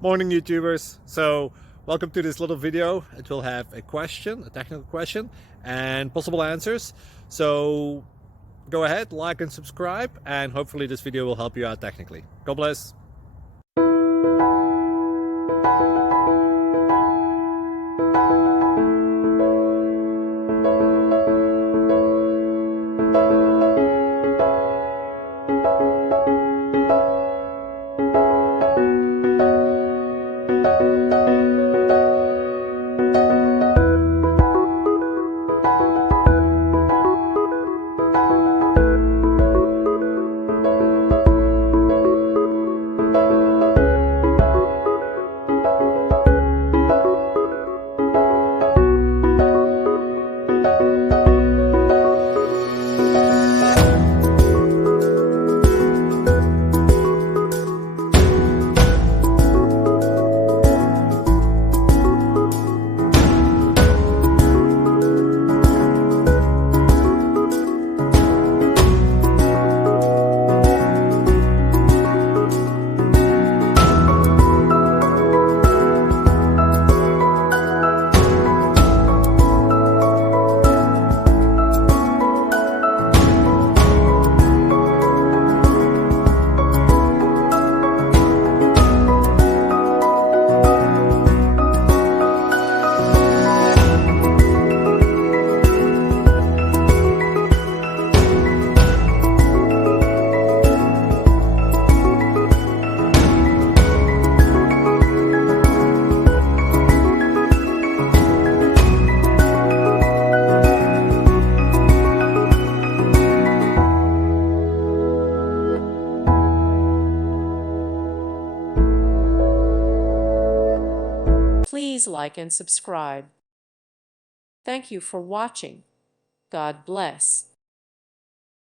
Morning YouTubers. So welcome to this little video. It will have a question, a technical question, and possible answers. So go ahead, like and subscribe, and hopefully this video will help you out technically. God bless. Please like and subscribe. Thank you for watching. God bless.